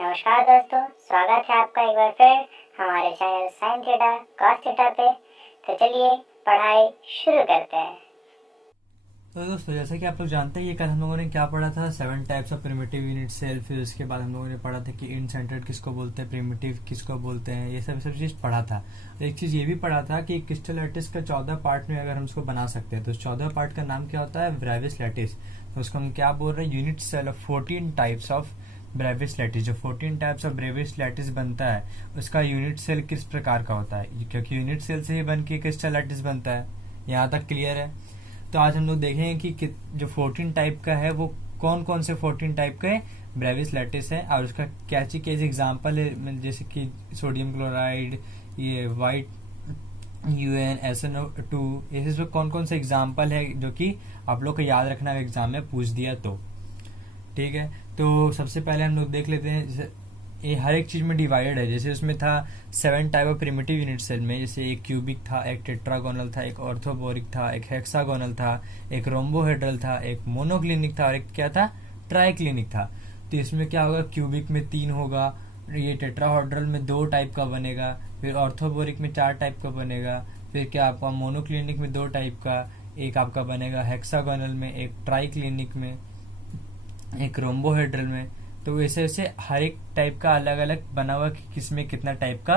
नमस्कार दोस्तों, स्वागत है आपका एक बार फिर हमारे channel sine theta cos theta पे। तो चलिए पढ़ाई शुरू करते हैं। तो दोस्तों, जैसे कि आप लोग जानते हैं, ये कल हम लोगों ने क्या पढ़ा था, 7 types of primitive unit cell. फिर उसके बाद हम लोगों ने पढ़ा था कि इन सेंटर्ड किसको बोलते हैं, प्रिमिटिव किसको बोलते हैं, ये सब चीज़ पढ़ा था। एक चीज़ ये भी पढ़ा था कि क्रिस्टल लैटिस का 14 पार्ट में अगर हम उसको बना सकते हैं तो उस 14 पार्ट का नाम क्या होता है, ब्रेविस लैटिस। तो उसको हम क्या बोल रहे हैं, unit cell of 14 types of Bravais lattice. जो 14 टाइप्स ऑफ ब्रेविस लैटिस बनता है उसका यूनिट सेल किस प्रकार का होता है, क्योंकि यूनिट सेल से ही बन के क्रिस्टल लैटिस बनता है। यहाँ तक क्लियर है। तो आज हम लोग देखेंगे कि जो 14 टाइप का है वो कौन कौन से 14 टाइप के ब्रेविस लैटिस है और उसका कैची केस एग्जाम्पल है, जैसे कि सोडियम क्लोराइड, ये वाइट UN SNO2, इस कौन कौन से एग्जाम्पल है जो कि आप लोग को याद रखना है, एग्जाम में पूछ दिया तो। ठीक है, तो सबसे पहले हम लोग देख लेते हैं। ये हर एक चीज में डिवाइडेड है। जैसे उसमें था 7 type of primitive unit cell में, जैसे एक क्यूबिक था, एक टेट्रागोनल था, एक ऑर्थोबोरिक था, एक हेक्सागोनल था, एक रोम्बोहेड्रल था, एक मोनोक्लिनिक था और एक क्या था, ट्राइक्लिनिक था। तो इसमें क्या होगा, क्यूबिक में 3 होगा, ये टेट्राहेड्रल में 2 टाइप का बनेगा, फिर ऑर्थोबोरिक में 4 टाइप का बनेगा, फिर क्या आपका मोनोक्लिनिक में 2 टाइप का, एक आपका बनेगा हेक्सागोनल में, एक ट्राइक्लिनिक में, एक रोम्बोहेड्रल में। तो वैसे वैसे हर एक टाइप का अलग अलग बना हुआ कि किसमें कितना टाइप का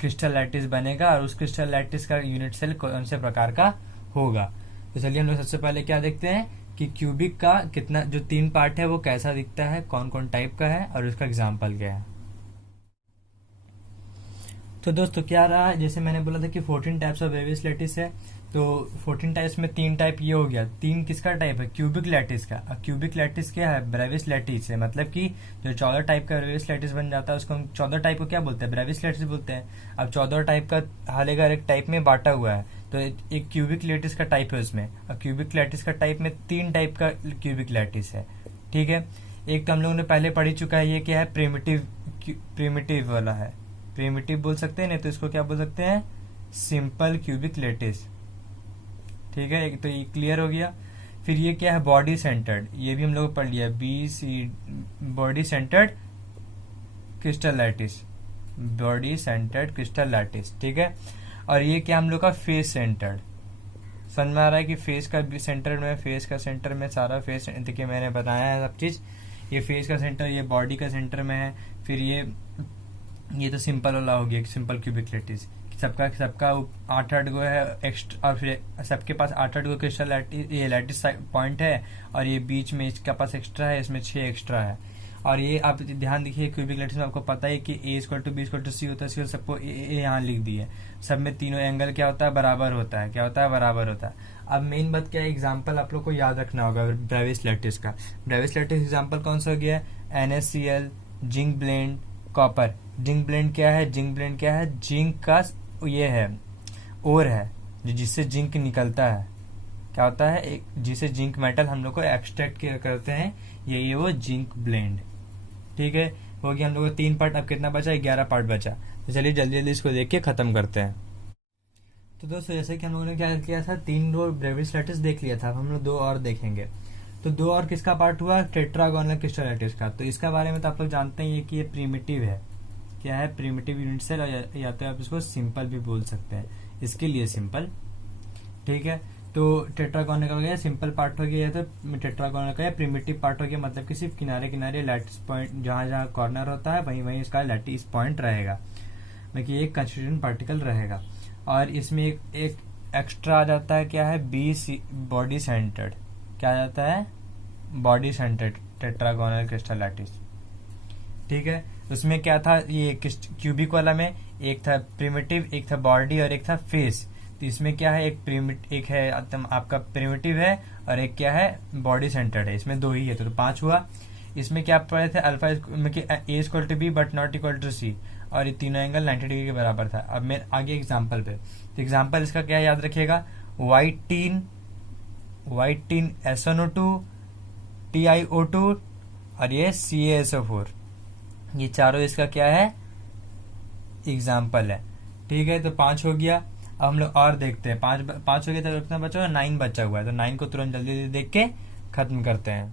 क्रिस्टल लैटिस बनेगा और उस क्रिस्टल लैटिस का यूनिट सेल कौन से प्रकार का होगा। तो चलिए हम लोग सबसे पहले क्या देखते हैं कि क्यूबिक का कितना, जो 3 पार्ट है वो कैसा दिखता है, कौन कौन टाइप का है और उसका एग्जाम्पल क्या है। तो दोस्तों क्या रहा, जैसे मैंने बोला था कि 14 टाइप्स ऑफ ब्रेविस लैटिस है। तो 14 टाइप्स में 3 टाइप ये हो गया। 3 किसका टाइप है, क्यूबिक लैटिस का। अब क्यूबिक लैटिस क्या है, ब्रेविस लैटिस है। मतलब कि जो 14 टाइप का ब्रेविस लैटिस बन जाता है उसको हम 14 टाइप को क्या बोलते हैं, ब्रेविस लैटिस बोलते हैं। अब 14 टाइप का हर एक टाइप में बांटा हुआ है, तो एक क्यूबिक लैटिस का टाइप है उसमें। अब क्यूबिक लैटिस का टाइप में 3 टाइप का क्यूबिक लैटिस है। ठीक है, एक तो हम लोगों ने पहले पढ़ ही चुका है, ये क्या है, प्रिमिटिव वाला है, प्रिमिटिव बोल सकते हैं, नहीं तो इसको क्या बोल सकते हैं, सिंपल क्यूबिक लैटिस। ठीक है, एक तो ये क्लियर हो गया। फिर ये क्या है, बॉडी सेंटर्ड, ये भी हम लोग पढ़ लिया, body centred crystal lattice, body centred crystal lattice. ठीक है, और ये क्या हम लोग का, फेस सेंटर्ड। समझ में आ रहा है कि फेस का सेंटर में, फेस का सेंटर में सारा फेस, देखिए मैंने बताया है सब चीज। ये फेस का सेंटर, ये बॉडी का सेंटर में है। फिर ये तो सिंपल वाला हो गया, सिंपल क्यूबिक लैटिस। सबका 8 गो है एक्स्ट्रा, और फिर सबके पास 8 गो क्रिस्टल ये लैटिस पॉइंट है, और ये बीच में इसके पास एक्स्ट्रा है, इसमें 6 एक्स्ट्रा है। और ये आप ध्यान देखिए, क्यूबिक लैटिस में आपको पता है कि A=B=C होता है, सबको ए यहाँ लिख दी है। सब में तीनों एंगल क्या होता है, बराबर होता है। क्या होता है, बराबर होता है। अब मेन बात क्या है, एग्जाम्पल आप लोग को याद रखना होगा ब्रेविस लैटिस का। ब्रेविस लैटिस एग्जाम्पल कौन सा हो गया, NaCl, zinc blende, copper. Zinc blende क्या है, जिंक ब्लेंड क्या है, जिंक का ये है, ओर है, जिससे जिंक निकलता है। क्या होता है, एक जिसे जिंक मेटल हम लोग को एक्सट्रैक्ट करते हैं, ये वो जिंक ब्लेंड। ठीक है, हो गया हम लोग को 3 पार्ट। अब कितना बचा, 11 पार्ट बचा। तो चलिए जल्दी जल्दी इसको देख के खत्म करते हैं। तो दोस्तों, जैसे कि हम लोगों ने क्या किया था, 3 ब्रेविस लैटिस देख लिया था, अब हम लोग 2 और देखेंगे। तो 2 और किसका पार्ट हुआ, टेट्रागोनल क्रिस्टल लैटिस का। तो इसका बारे में तो आप लोग जानते ही हैं कि ये प्रिमिटिव है। क्या है, प्रिमिटिव यूनिट सेल, या तो आप इसको सिंपल भी बोल सकते हैं, इसके लिए सिंपल। ठीक है, तो टेट्रागोनल का हो गया सिंपल पार्ट हो गया, या तो टेट्रागोनल का प्रिमिटिव पार्ट हो गया। मतलब कि सिर्फ किनारे किनारे लैटिस पॉइंट, जहां जहां कॉर्नर होता है वहीं वहीं इसका लैटिस पॉइंट रहेगा, मतलब कि एक कंस्टिट्यूएंट पार्टिकल रहेगा। और इसमें एक एक्स्ट्रा आ जाता है, क्या है, बॉडी सेंटर्ड। क्या आ जाता है, body centred tetragonal crystal lattice. ठीक है, उसमें क्या था, ये क्यूबिक वाला में एक था प्रिमिटिव, एक था बॉडी और एक था फेस। तो इसमें क्या है, एक है आपका प्रिमिटिव है और एक क्या है, बॉडी सेंटर्ड है। इसमें 2 ही है, तो 5 हुआ। इसमें क्या पढ़े थे, alpha A=B but not equal to C, और ये तीनों एंगल 90 डिग्री के बराबर था। अब मैं आगे एग्जाम्पल पे, तो एग्जाम्पल इसका क्या याद रखिएगा, व्हाइट टीन SnO2, TiO2 और ये CaSO4, ये चारों इसका क्या है, एग्जाम्पल है। ठीक है, तो 5 हो गया। अब हम लोग और देखते हैं, 5 हो गया, तो कितना बचा हुआ, 9 बचा हुआ है। तो 9 को तुरंत जल्दी जल्दी देख के खत्म करते हैं।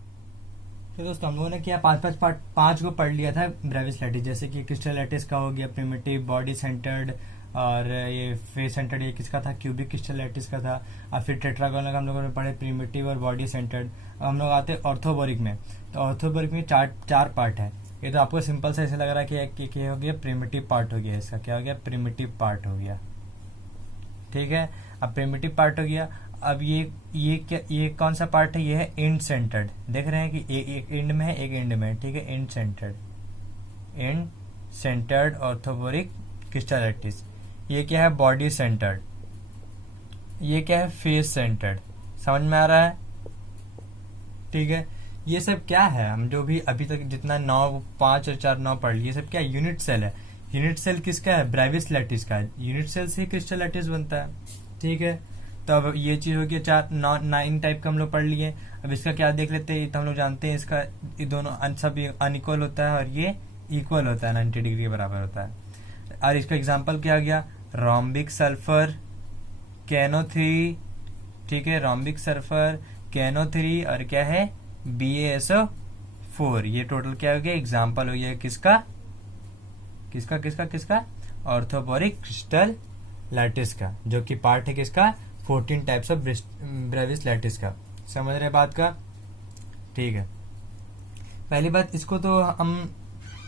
तो दोस्तों हम लोगों ने क्या पांच को पढ़ लिया था ब्रेविस लैटिस, जैसे कि क्रिस्टल लैटिस का हो गया प्रिमिटिव, बॉडी सेंटर्ड, और ये फेस सेंटर्ड ये किसका था, क्यूबिक क्रिस्टल लैटिस का था। और फिर टेट्रागोनल का हम लोगों ने पढ़े प्रिमिटिव और बॉडी सेंटर्ड। अब हम लोग आते हैं ऑर्थोबोरिक में। तो ऑर्थोबोरिक में चार पार्ट है। ये तो आपको सिंपल से ऐसे लग रहा है कि क्या हो गया, प्रिमिटिव पार्ट हो गया, इसका क्या हो गया, प्रिमिटिव पार्ट हो गया। ठीक है, अब प्रिमिटिव पार्ट हो गया। अब ये कौन सा पार्ट है, ये है एंड सेंटर्ड। देख रहे हैं कि एक एंड में है, एक एंड में है। ठीक है, and centred orthoboric crystal lattice. ये क्या है, बॉडी सेंटर्ड। ये क्या है, फेस सेंटर्ड। समझ में आ रहा है? ठीक है, ये सब क्या है, हम जो भी अभी तक जितना 5 और 4 9 पढ़ लिए, ये सब क्या है, यूनिट सेल है। यूनिट सेल किसका है, ब्रेविस लैटिस का है। यूनिट सेल से ही क्रिस्टल लैटिस बनता है। ठीक है, तो अब ये चीज हो गया 9 टाइप का हम लोग पढ़ लिए। अब इसका क्या देख लेते हैं, तो हम लोग जानते हैं इसका ये दोनों सब अनइक्वल होता है और ये इक्वल होता है, 90 डिग्री के बराबर होता है। और इसका एग्जाम्पल क्या गया, रोम्बिक सल्फर, KNO3। ठीक है, रोम्बिक सल्फर, KNO3 और क्या है, BaSO4। ये टोटल क्या हो गया, एग्जाम्पल हो गया किसका, ऑर्थोबोरिक क्रिस्टल लैटिस का, जो कि पार्ट है किसका, 14 टाइप्स ऑफ ब्रेविस लैटिस का। समझ रहे बात का? ठीक है, पहली बात इसको तो हम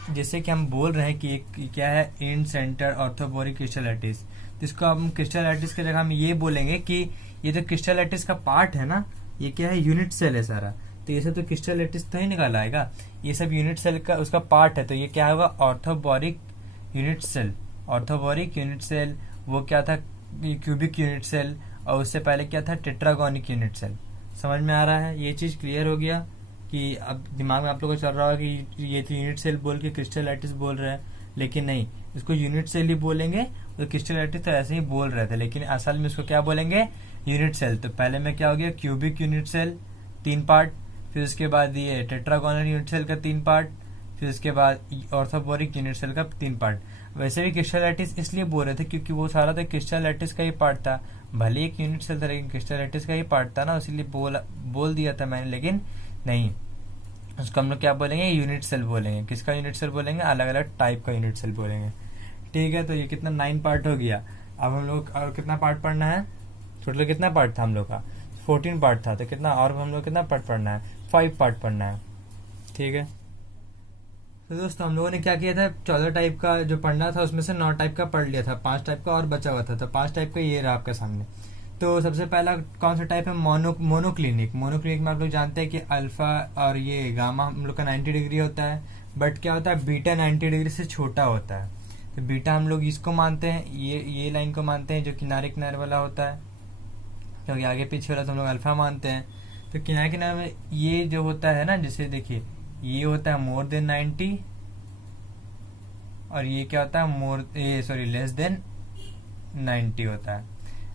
जैसे कि हम बोल रहे हैं कि क्या है, and centre orthoboric crystal lattice. तो इसको हम क्रिस्टल लैटिस की जगह हम ये बोलेंगे कि ये तो क्रिस्टल लैटिस का पार्ट है ना, ये क्या है, यूनिट सेल है सारा। तो ये सब तो क्रिस्टल लैटिस तो ही निकाला आएगा, ये सब यूनिट सेल का उसका पार्ट है। तो ये क्या होगा, orthorhombic unit cell. Orthorhombic unit cell वो क्या था, क्यूबिक यूनिट सेल, और उससे पहले क्या था, टेट्रागोनिक यूनिट सेल। समझ में आ रहा है? ये चीज क्लियर हो गया कि अब दिमाग में आप लोगों को चल रहा होगा कि ये तो यूनिट सेल बोल के क्रिस्टल लैटिस बोल रहे हैं, लेकिन नहीं, इसको यूनिट सेल ही बोलेंगे। तो क्रिस्टल लैटिस तो ऐसे ही बोल रहे थे, लेकिन असल में इसको क्या बोलेंगे, यूनिट सेल। तो पहले में क्या हो गया, क्यूबिक यूनिट सेल 3 पार्ट, फिर उसके बाद ये टेट्रागोनल यूनिट सेल का 3 पार्ट, फिर उसके बाद ऑर्थोबोरिक यूनिट सेल का 3 पार्ट। वैसे भी क्रिस्टल लैटिस इसलिए बोल रहे थे क्योंकि वो सारा तो क्रिस्टल लैटिस का ही पार्ट था, भले एक यूनिट सेल था लेकिन क्रिस्टल लैटिस का ही पार्ट था ना, इसीलिए बोल दिया था मैंने। लेकिन नहीं, उसको हम लोग क्या बोलेंगे, यूनिट सेल बोलेंगे। किसका यूनिट सेल बोलेंगे, अलग अलग टाइप का यूनिट सेल बोलेंगे। ठीक है, तो ये कितना 9 पार्ट हो गया। अब हम लोग और कितना पार्ट पढ़ना है, टोटल कितना पार्ट था हम लोग का, 14 पार्ट था। तो कितना और हम लोग कितना पार्ट पढ़ना है, 5 पार्ट पढ़ना है। ठीक है, तो दोस्तों हम लोगों ने क्या किया था, 14 टाइप का जो पढ़ना था उसमें से 9 टाइप का पढ़ लिया था, 5 टाइप का और बचा हुआ था। तो 5 टाइप का ये रहा आपके सामने। तो सबसे पहला कौन सा टाइप है, मोनोक्लिनिक। मोनोक्लिनिक में आप लोग जानते हैं कि अल्फा और ये गामा हम लोग का 90 डिग्री होता है, बट क्या होता है, बीटा 90 डिग्री से छोटा होता है। तो बीटा हम लोग इसको मानते हैं, ये लाइन को मानते हैं जो किनारे किनारे वाला होता है, क्योंकि आगे पीछे वाला तो हम लोग अल्फा मानते हैं। तो किनारे किनारे में ये जो होता है ना, जैसे देखिए ये होता है मोर देन 90, और ये क्या होता है, लेस देन 90 होता है।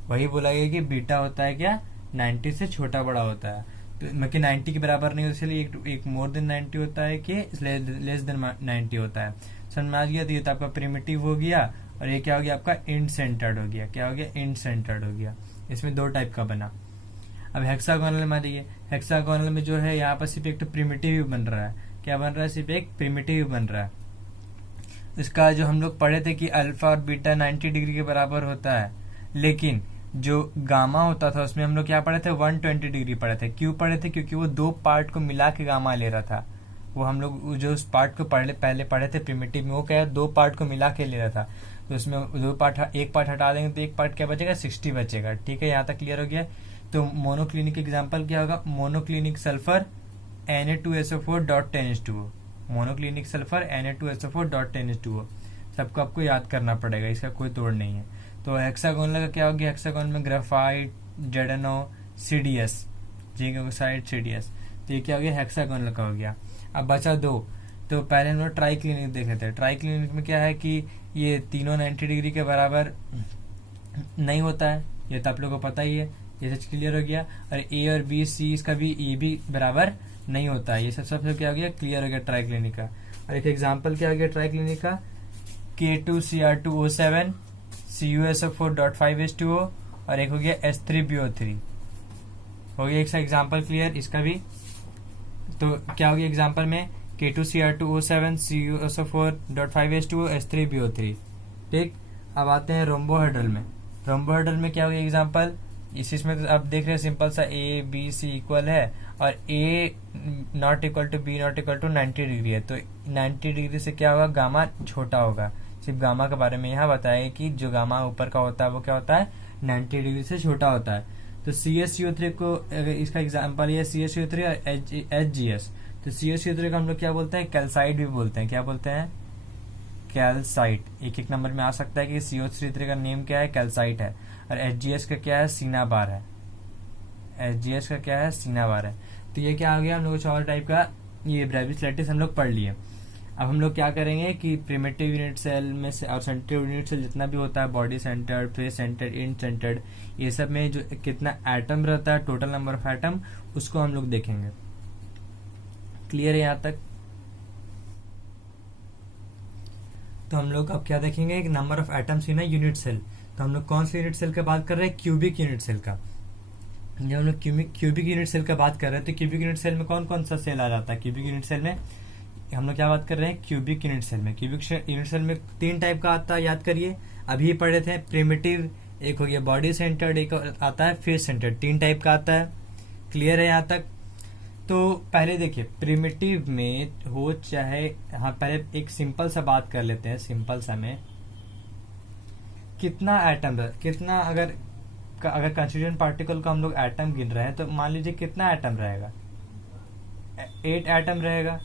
वही बोला गया कि बीटा होता है क्या, 90 से छोटा बड़ा होता है। तो मतलब 90 के बराबर नहीं, इसलिए एक मोर देन 90 होता है कि लेस देन 90 होता है। समझ में आ गया? तो ये तो आपका प्रिमिटिव हो गया, और ये क्या हो गया, आपका एंड सेंटर्ड हो गया। क्या हो गया, एंड सेंटर्ड हो गया। इसमें 2 टाइप का बना। अब हेक्सागोनल में देखिए, हेक्सागोनल में जो है यहाँ पर सिर्फ एक तो प्रिमिटिव बन रहा है। क्या बन रहा है, सिर्फ एक प्रिमिटिव बन रहा है। इसका जो हम लोग पढ़े थे कि अल्फा और बीटा 90 डिग्री के बराबर होता है, लेकिन जो गामा होता था उसमें हम लोग क्या पढ़े थे, 120 डिग्री पढ़े थे। क्यों पढ़े थे, क्योंकि वो 2 पार्ट को मिला के गामा ले रहा था। वो हम लोग जो उस पार्ट को पहले पढ़े थे प्रिमिटिव में, वो क्या है, 2 पार्ट को मिला के ले रहा था। तो उसमें 2 पार्ट, एक पार्ट हटा देंगे तो एक पार्ट क्या बचेगा, 60 बचेगा। ठीक है, यहाँ तक क्लियर हो गया। तो मोनोक्लिनिक एग्जाम्पल क्या होगा, monoclinic sulphur Na2SO4.10H2O। Monoclinic sulphur Na2SO4.10H2O सबको आपको याद करना पड़ेगा, इसका कोई तोड़ नहीं है। तो हेक्सागोनल का क्या हो गया, हेक्सागोनल में graphite, ZnO, CDS, zinc oxide, CDS। तो ये क्या हो गया, हेक्सागोनल का हो गया। अब बचा 2। तो पहले हम लोग ट्राई क्लिनिक देखे थे। ट्राई क्लिनिक में क्या है कि ये तीनों 90 डिग्री के बराबर नहीं होता है, ये तो आप लोगों को पता ही है। ये सब क्लियर हो गया। और A और B C इसका भी ये भी बराबर नहीं होता है। ये सब क्या हो गया, क्लियर हो गया ट्राई क्लिनिक का। और एक एग्जाम्पल क्या हो गया ट्राई क्लिनिक का, K2Cr2O7 CuSO4.5H2O, और एक हो गया H3BO3 हो गया। एक एग्जाम्पल क्लियर इसका भी। तो क्या होगी एग्जाम्पल में K2Cr2O7 CuSO4.5H2O H3BO3। ठीक, अब आते हैं रोम्बोहेड्रल में। रोम्बोहेड्रल में क्या होगी एग्जाम्पल, इसमें तो आप देख रहे हैं सिंपल सा A B C इक्वल है और A not equal to B not equal to 90 degree है, तो 90 डिग्री से क्या होगा, गामा छोटा होगा। सिर्फ गामा के बारे में यहाँ बताया कि जो गामा ऊपर का होता है वो क्या होता है, 90 डिग्री से छोटा होता है। तो CaCO3 को इसका एग्जाम्पल ये CaCO3 और HGS। तो CaCO3 को हम लोग क्या बोलते हैं, कैल्साइट भी बोलते हैं। क्या बोलते हैं, कैल्साइट। एक एक नंबर में आ सकता है कि CO3 का नेम क्या है, कैल्साइट है। और HGS का क्या है, सिनाबार है। HGS का क्या है, सिनाबार है। तो ये क्या आ गया, हम लोग चार टाइप का ये ब्रेविस लैटिस हम लोग पढ़ लिए। अब हम लोग क्या करेंगे कि प्रिमिटिव यूनिट सेल में से और सेंट्रल यूनिट सेल जितना भी होता है, body centred, face centred, end centred, ये सब में जो कितना एटम रहता है, टोटल नंबर ऑफ एटम, उसको हम लोग देखेंगे। क्लियर है यहाँ तक? तो हम लोग अब क्या देखेंगे, एक number of atoms in unit cell. तो हम लोग कौन सी यूनिट सेल का बात कर रहे हैं, क्यूबिक यूनिट सेल का। जब हम लोग क्यूबिक यूनिट सेल का बात कर रहे हैं तो क्यूबिक यूनिट सेल में कौन कौन सा सेल आ जाता है, क्यूबिक यूनिट सेल में हम लोग क्या बात कर रहे हैं, क्यूबिक यूनिट सेल में। क्यूबिक यूनिट सेल में 3 टाइप का आता है, याद करिए, अभी पढ़े थे। प्रिमिटिव एक हो गया, बॉडी सेंटर्ड एक आता है, फेस सेंटर्ड, 3 टाइप का आता है। क्लियर है यहाँ तक? तो पहले देखिए प्रिमिटिव में हो चाहे, हाँ पहले एक सिंपल सा बात कर लेते हैं। सिंपल सा में कितना एटम, कितना अगर कंस्टिट्यूएंट पार्टिकल को हम लोग एटम गिन रहे हैं तो मान लीजिए कितना एटम रहेगा, 8 एटम रहेगा।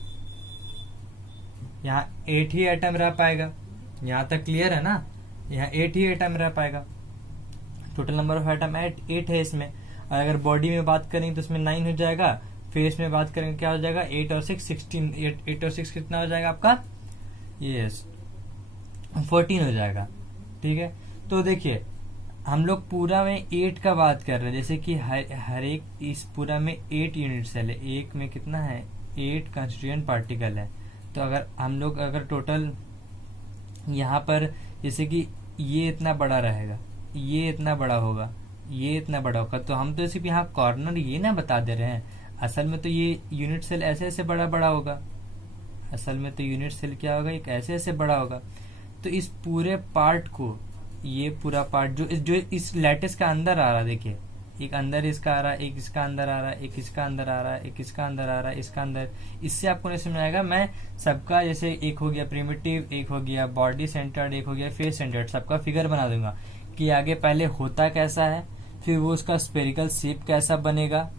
यहाँ 8 ही एटम रह पाएगा। यहाँ तक क्लियर है ना? यहाँ 8 ही एटम रह पाएगा। टोटल नंबर ऑफ एटम 8 है इसमें। और अगर बॉडी में बात करेंगे तो इसमें 9 हो जाएगा। फेस में बात करेंगे क्या हो जाएगा, 8 और 6 16। 8 और 6 कितना हो जाएगा आपका, यस 14 हो जाएगा। ठीक है, तो देखिए हम लोग पूरा में 8 का बात कर रहे हैं, जैसे कि हर एक इस पूरा में 8 यूनिट सेल है। एक में कितना है, 8 कंस्टिट्यूएंट पार्टिकल है। तो अगर हम लोग अगर टोटल यहाँ पर जैसे कि ये इतना बड़ा रहेगा, ये इतना बड़ा होगा, ये इतना बड़ा होगा, तो हम तो सिर्फ यहाँ कॉर्नर ये ना बता दे रहे हैं, असल में तो ये यूनिट सेल ऐसे ऐसे बड़ा बड़ा होगा। असल में तो यूनिट सेल क्या होगा, एक ऐसे ऐसे बड़ा होगा। तो इस पूरे पार्ट को, ये पूरा पार्ट जो इस लैटिस का अंदर आ रहा है, देखिए एक अंदर इसका आ रहा है, एक इसका अंदर आ रहा है, एक इसका अंदर आ रहा है, एक इसका अंदर आ रहा है, इसका अंदर, इससे आपको नहीं समझ आएगा। मैं सबका जैसे एक हो गया प्रिमिटिव, एक हो गया बॉडी सेंटर्ड, एक हो गया फेस सेंटर्ड, सबका फिगर बना दूंगा कि आगे पहले होता कैसा है, फिर वो उसका स्पेरिकल शेप कैसा बनेगा,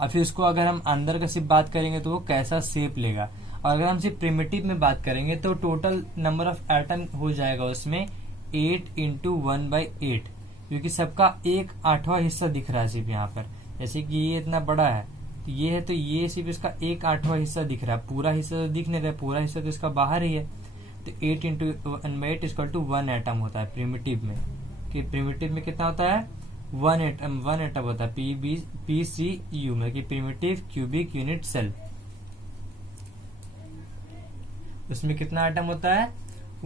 और फिर उसको अगर हम अंदर का सिर्फ बात करेंगे तो वो कैसा शेप लेगा। और अगर हम सिर्फ प्रिमिटिव में बात करेंगे तो टोटल नंबर ऑफ एटम हो जाएगा उसमें 8 × 1/8, क्योंकि सबका 1/8वां हिस्सा दिख रहा है सिर्फ यहाँ पर। जैसे कि ये इतना बड़ा है, तो ये है, तो ये सिर्फ इसका 1/8वां हिस्सा दिख रहा है, पूरा हिस्सा तो दिख नहीं रहा है, पूरा हिस्सा तो इसका बाहर ही है। तो 8 × 1/8 = 1 एटम होता है प्रिमिटिव में। कि प्रिमिटिव में कितना होता है, 1 एटम होता है, PCU में, कि प्रिमिटिव क्यूबिक यूनिट सेल। उसमें कितना एटम होता है,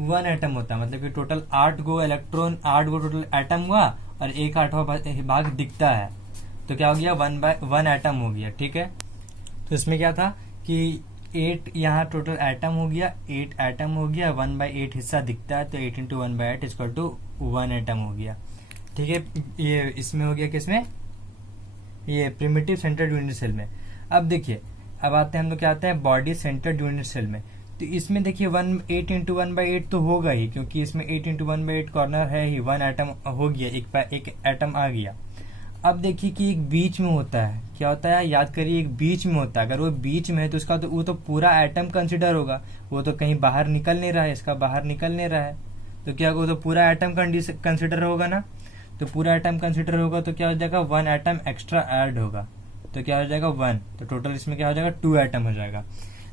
1 एटम होता है। मतलब कि टोटल 8 गो इलेक्ट्रॉन, 8 गो टोटल एटम हुआ और 1/8वां भाग दिखता है, तो क्या हो गया, 1 एटम हो गया। ठीक है, तो इसमें क्या था कि 8 यहाँ टोटल एटम हो गया, 8 एटम हो गया, 1/8 हिस्सा दिखता है, तो 8 × 1/8 = 1 एटम हो गया। ठीक है, ये इसमें हो गया, किसमें, ये प्रिमिटिव सेंटर्ड यूनिट सेल में। अब देखिए, अब आते हैं हम लोग क्या आते हैं बॉडी सेंटर्ड यूनिट सेल में। तो इसमें देखिए 8 × 1/8 तो होगा ही, क्योंकि इसमें 8 × 1/8 कॉर्नर है ही, 1 एटम हो गया, एक एटम आ गया। अब देखिए कि एक बीच में होता है, क्या होता है, याद करिए, एक बीच में होता है। अगर वो बीच में है तो उसका तो वो तो पूरा एटम कंसिडर होगा, वो तो कहीं बाहर निकल नहीं रहा है, इसका बाहर निकल नहीं रहा है, तो क्या होगा, तो पूरा एटम कंसिडर होगा ना। तो पूरा एटम कंसिडर होगा तो क्या हो जाएगा, 1 एटम एक्स्ट्रा ऐड होगा, तो क्या हो जाएगा 1। तो टोटल इसमें क्या हो जाएगा, 2 एटम हो जाएगा।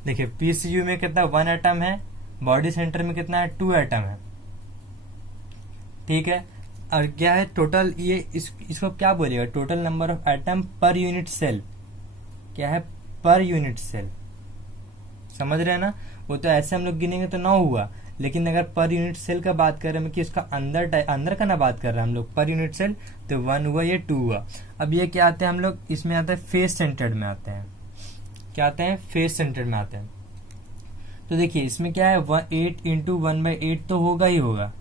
देखिए PCU में कितना, 1 एटम है, बॉडी सेंटर में कितना है, 2 एटम है। ठीक है, और क्या है टोटल, ये इसको क्या बोलेगा, total number of atom per unit cell. क्या है, पर यूनिट सेल, समझ रहे हैं ना। वो तो ऐसे हम लोग गिनेंगे तो 9 हुआ, लेकिन अगर पर यूनिट सेल का बात कर रहे हैं कि इसका अंदर का ना बात कर रहे हैं हम लोग, पर यूनिट सेल, तो 1 हुआ, ये 2 हुआ। अब ये क्या आते हैं हम लोग, इसमें आता है फेस सेंटर्ड में आते हैं। क्या आते हैं, फेस सेंटर्ड में आते हैं। तो देखिए इसमें क्या है, 8 इंटू 1/8 तो होगा ही होगा,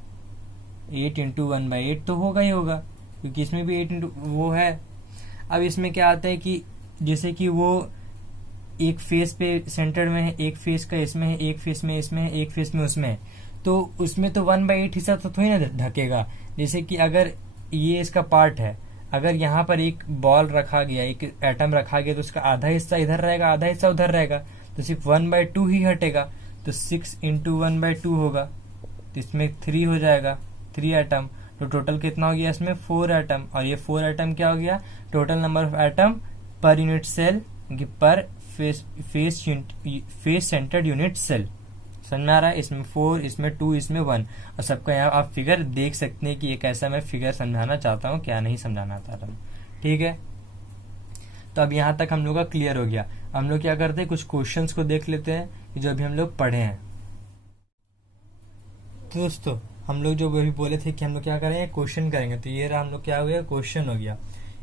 8 इंटू 1/8 तो होगा ही होगा, क्योंकि इसमें भी 8 इंटू वो है। अब इसमें क्या आता है कि जैसे कि वो एक फेस पे सेंटर में है, एक फेस का इसमें है, एक फेस में इसमें है, एक फेस में उसमें है, तो उसमें तो 1/8 हिस्सा तो थोड़ी ना ढकेगा। जैसे कि अगर ये इसका पार्ट है, अगर यहाँ पर एक बॉल रखा गया, एक एटम रखा गया, तो उसका आधा हिस्सा इधर रहेगा, आधा हिस्सा उधर रहेगा, तो सिर्फ 1/2 ही हटेगा। तो 6 इंटू 1/2 होगा, तो इसमें 3 हो जाएगा, 3 एटम। तो टोटल कितना हो गया इसमें, 4 एटम। और ये 4 एटम क्या हो गया, total number of atom per unit cell, per face centred unit cell. समझ में आ रहा है, इसमें 4, इसमें 2, इसमें 1। और सबका यहाँ आप फिगर देख सकते हैं कि ये कैसा मैं फिगर समझाना चाहता हूँ, क्या नहीं समझाना चाहता हूँ। ठीक है, तो अब यहाँ तक हम लोग का क्लियर हो गया। हम लोग क्या करते हैं, कुछ क्वेश्चंस को देख लेते हैं जो अभी हम लोग पढ़े हैं। तो दोस्तों हम लोग जो अभी बोले थे कि हम लोग क्या करेंगे, क्वेश्चन करेंगे, तो ये रहा हम लोग क्या हो गया, क्वेश्चन हो गया।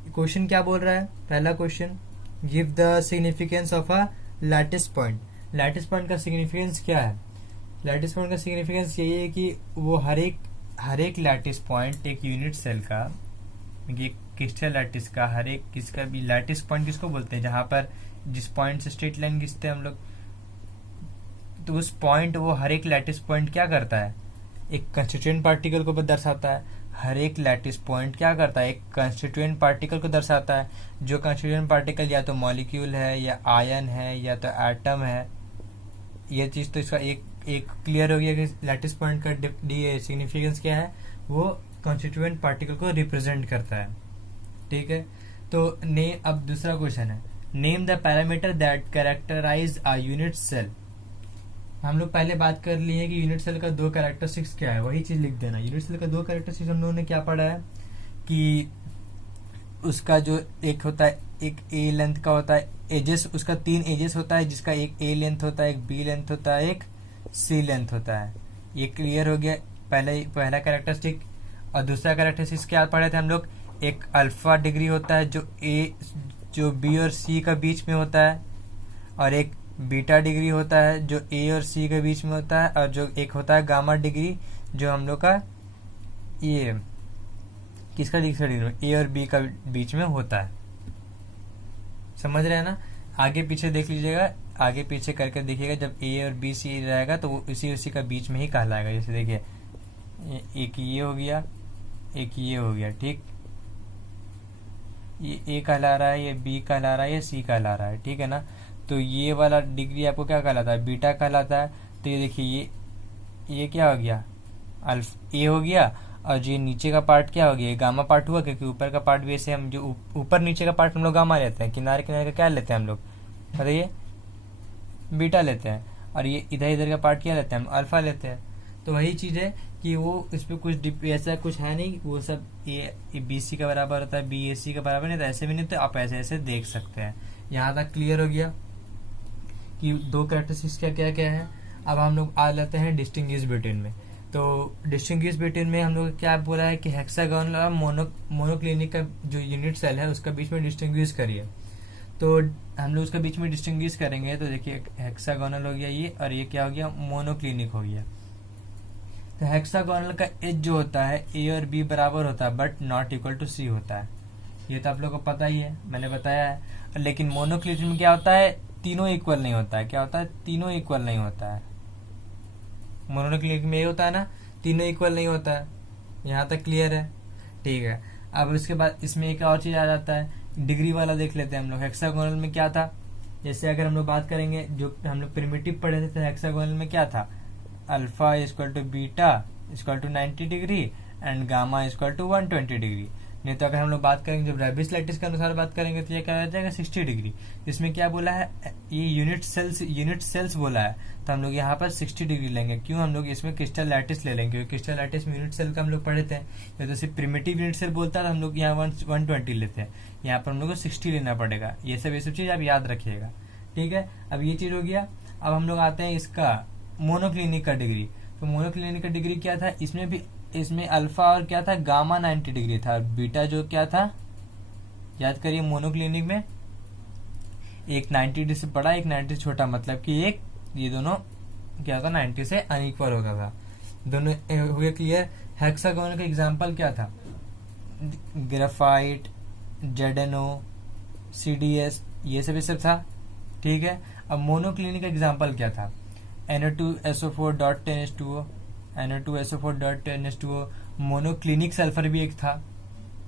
क्वेश्चन क्या बोल रहा है, पहला question, give the significance of a lattice point. Lattice point का सिग्निफिकेंस क्या है, लैटिस पॉइंट का सिग्निफिकेंस यही है कि वो हर एक लैटिस पॉइंट एक यूनिट सेल का, ये क्रिस्टल लैटिस का हर एक किसका भी लैटिस पॉइंट किसको बोलते हैं, जहां पर जिस पॉइंट से स्ट्रेट लाइन खींचते हैं हम लोग, तो उस पॉइंट, वो हर एक लैटिस पॉइंट क्या करता है, एक कंस्टिट्यूएंट पार्टिकल को दर्शाता है। हर एक लैटिस पॉइंट क्या करता है, एक कंस्टिट्यूएंट पार्टिकल को दर्शाता है। जो कंस्टिट्यूएंट पार्टिकल या तो मॉलिक्यूल है, या आयन है, या तो एटम है। ये चीज तो इसका एक क्लियर हो गया कि लैटिस पॉइंट का सिग्निफिकेंस क्या है, वो कंस्टिट्यूएंट पार्टिकल को रिप्रेजेंट करता है। ठीक है, तो अब दूसरा क्वेश्चन है, name the parameter that characterise a unit cell. हम लोग पहले बात कर लिए हैं कि यूनिट सेल का 2 कैरेक्टरिस्टिक्स क्या है, वही चीज लिख देना। यूनिट सेल का 2 कैरेक्टरिस्टिक्स हम लोगों ने क्या पढ़ा है कि उसका जो एक होता है, एक ए लेंथ का होता है, एजेस, उसका 3 एजेस होता है, जिसका एक ए लेंथ होता है, एक बी लेंथ होता है, एक सी लेंथ होता है। ये क्लियर हो गया पहला कैरेक्टरिस्टिक। और दूसरा कैरेक्टरिस्टिक्स क्या पढ़े थे हम लोग, एक अल्फा डिग्री होता है जो बी और सी का बीच में होता है, और एक बीटा डिग्री होता है जो ए और सी के बीच में होता है, और जो एक होता है गामा डिग्री जो हम लोग का ये किसका डिग्री, ए और बी का बीच में होता है। समझ रहे हैं ना, आगे पीछे देख लीजिएगा, आगे पीछे करके देखिएगा, जब ए और बी सी रहेगा तो वो उसी का बीच में ही कहलाएगा। जैसे देखिए एक ये हो गया, एक ये हो गया, ठीक, ये ए कहला रहा है, ये बी कहला रहा है, ये सी कहला रहा है, ठीक है ना। तो ये वाला डिग्री आपको क्या कहलाता है, बीटा कहलाता है। तो ये देखिए ये क्या हो गया, ए हो गया, और जो नीचे का पार्ट क्या हो गया, गामा पार्ट हुआ, क्योंकि ऊपर का पार्ट भी ऐसे हम जो ऊपर नीचे का पार्ट हम लोग गामा लेते हैं, किनारे किनारे का क्या लेते हैं हम लोग, बताइए, बीटा लेते हैं, और ये इधर इधर का पार्ट क्या लेते हैं हम, अल्फा लेते हैं। तो वही चीज है कि वो इस पर कुछ ऐसा कुछ है नहीं, वो सब ए बी सी का बराबर होता है, बी ए सी का बराबर नहीं, तो ऐसे भी नहीं, तो आप ऐसे ऐसे देख सकते हैं। यहाँ तक क्लियर हो गया कि 2 कैरेक्टरिस्टिक्स क्या क्या क्या है। अब हम लोग आ लेते हैं डिस्टिंग्विश बिटवीन में। तो डिस्टिंग्विश बिटवीन में हम लोग क्या बोला है कि हेक्सागोनल और मोनोक्लिनिक का जो यूनिट सेल है उसका बीच में डिस्टिंग्विश करिए। तो हम लोग उसका बीच में डिस्टिंग्विश करेंगे, तो देखिए हेक्सागोनल हो गया ये, और ये क्या हो गया, मोनोक्लिनिक हो गया। तो हेक्सागोनल का एज जो होता है ए और बी बराबर होता है, बट नॉट इक्वल टू सी होता है। ये तो आप लोग को पता ही है, मैंने बताया है। लेकिन मोनोक्लिनिक में क्या होता है, तीनों इक्वल नहीं होता है। क्या होता है, तीनों इक्वल नहीं होता है। मोनोक्लिनिक में ये होता है ना, तीनों इक्वल नहीं होता है। यहाँ तक क्लियर है, ठीक है। अब उसके बाद इसमें एक और चीज आ जाता है, डिग्री वाला देख लेते हैं हम लोग। हेक्सागोनल में क्या था, जैसे अगर हम लोग बात करेंगे, जो हम लोग प्रिमिटिव पढ़े थे, तो हेक्सागोनल में क्या था, alpha equal to beta equal to 90 degree and gamma equal to 120 degree. नहीं तो अगर हम लोग बात करेंगे, जब रेबिस लैटिस के अनुसार बात करेंगे, तो ये क्या हो जाएगा, 60 डिग्री। इसमें क्या बोला है, ये यूनिट सेल्स बोला है, तो हम लोग यहाँ पर 60 डिग्री लेंगे। क्यों, हम लोग इसमें क्रिस्टल लैटिस ले लेंगे, क्योंकि क्रिस्टल लैटिस में यूनिट सेल का हम लोग पढ़े थे। या तो सिर्फ प्रिमिटिव यूनिट सेल बोलता है, तो हम लोग यहाँ 120 लेते हैं, यहाँ पर हम लोग को 60 लेना पड़ेगा। ये सब चीज आप याद रखिएगा, ठीक है। अब ये चीज हो गया। अब हम लोग आते हैं इसका मोनोक्लिनिक का डिग्री। तो मोनोक्लिनिक का डिग्री क्या था, इसमें अल्फा और क्या था, गामा 90 डिग्री था, और बीटा जो क्या था, याद करिए मोनोक्लिनिक में एक 90 से बड़ा, एक 90 से छोटा, मतलब कि एक ये दोनों क्या था, 90 से अनइक्वल होता था। दोनों हो गया क्लियर। हेक्सागोन का एग्जांपल क्या था, ग्रेफाइट, जेडेनो, सीडीएस, ये सब था, ठीक है। अब मोनोक्लिनिक का एग्जांपल क्या था, NO2SO4.10H2O, NO2SO4.10H2O, मोनोक्लिनिक सल्फर भी एक था।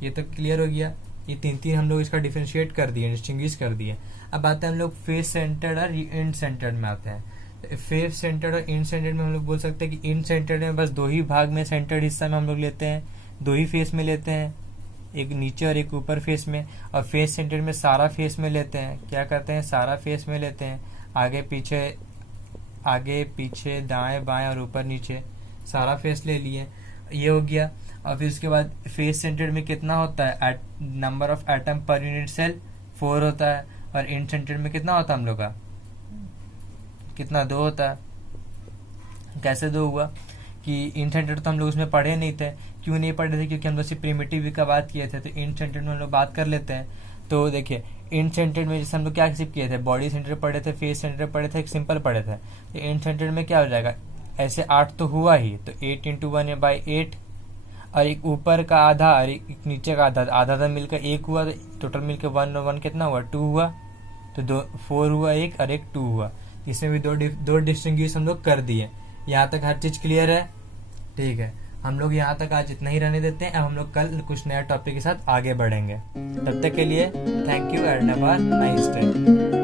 ये तो क्लियर हो गया। ये तीन हम लोग इसका डिफरेंशिएट कर दिए, डिस्टिंग्विश कर दिए। अब आते हैं हम लोग फेस सेंटर्ड और इंड सेंटर्ड में आते हैं। फेस सेंटर्ड और इंड सेंटर्ड में हम लोग बोल सकते हैं कि इंड सेंटर्ड में बस दो ही भाग में, सेंटर्ड हिस्सा में हम लोग लेते हैं, दो ही फेस में लेते हैं, एक नीचे और एक ऊपर फेस में। और फेस सेंटर्ड में सारा फेस में लेते हैं, क्या करते हैं, सारा फेस में लेते हैं, आगे पीछे दाएं बाएं और ऊपर नीचे सारा फेस ले लिए, ये हो गया। और फिर उसके बाद फेस सेंटर्ड में कितना होता है, number of atom per unit cell 4 होता है, और इंड सेंटर्ड में कितना होता है हम लोग का, कितना, 2 होता है। कैसे 2 हुआ कि इंड सेंटर्ड तो हम लोग उसमें पढ़े नहीं थे। क्यों नहीं पढ़े थे, क्योंकि हम लोग सिर्फ प्रिमिटिव का बात किए थे। तो इंड सेंटर्ड में हम लोग बात कर लेते हैं। तो देखिए इंड सेंटर्ड में जैसे हम लोग क्या सिर्फ किए थे, बॉडी सेंटर पढ़े थे, फेस सेंटर पढ़े थे, एक सिंपल पढ़े थे। तो इंड सेंटर्ड में क्या हो जाएगा, ऐसे 8 तो हुआ ही, तो 8 × 1/8, और एक ऊपर का आधा और एक नीचे का आधा, आधा मिलकर 1 हुआ, तो टोटल मिलकर 1 कितना हुआ, 2 हुआ। तो 4 हुआ एक, और एक 2 हुआ। इसमें भी दो डिस्टिंग्विश हम लोग कर दिए। यहाँ तक हर चीज क्लियर है, ठीक है। हम लोग यहाँ तक आज इतना ही रहने देते हैं। अब हम लोग कल कुछ नया टॉपिक के साथ आगे बढ़ेंगे। तब तक के लिए thank you and have a nice day.